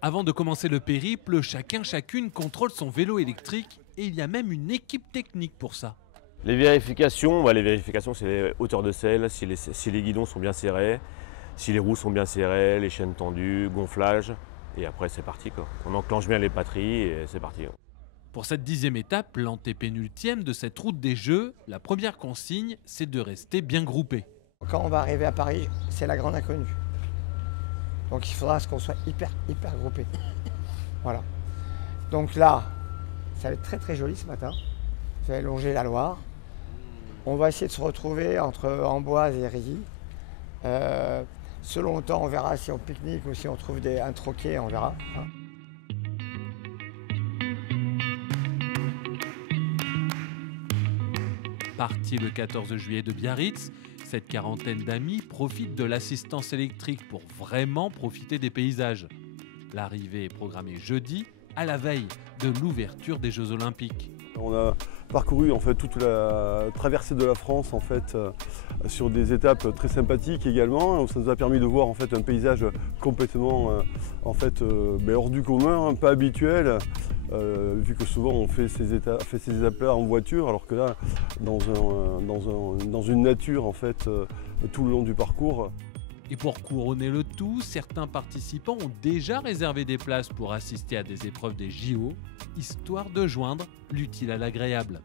Avant de commencer le périple, chacune contrôle son vélo électrique et il y a même une équipe technique pour ça. Les vérifications, c'est les hauteurs de selle, si les guidons sont bien serrés, si les roues sont bien serrées, les chaînes tendues, gonflage. Et après, c'est parti, quoi. On enclenche bien les batteries et c'est parti. Pour cette 10e étape, l'antépénultième de cette route des Jeux, la première consigne, c'est de rester bien groupé. Quand on va arriver à Paris, c'est la grande inconnue. Donc il faudra qu'on soit hyper groupé. Voilà. Donc là, ça va être très joli ce matin. Vous allez longer la Loire. On va essayer de se retrouver entre Amboise et Rilly. Selon le temps, on verra si on pique-nique ou si on trouve un troquet, on verra. Hein. Parti le 14 juillet de Biarritz, cette quarantaine d'amis profite de l'assistance électrique pour vraiment profiter des paysages. L'arrivée est programmée jeudi, à la veille de l'ouverture des Jeux Olympiques. On a parcouru en fait toute la traversée de la France en fait sur des étapes très sympathiques également. Ça nous a permis de voir en fait un paysage complètement hors du commun, pas habituel, vu que souvent on fait ces étapes-là en voiture, alors que là dans une nature en fait tout le long du parcours. Et pour couronner le tout, certains participants ont déjà réservé des places pour assister à des épreuves des JO, histoire de joindre l'utile à l'agréable.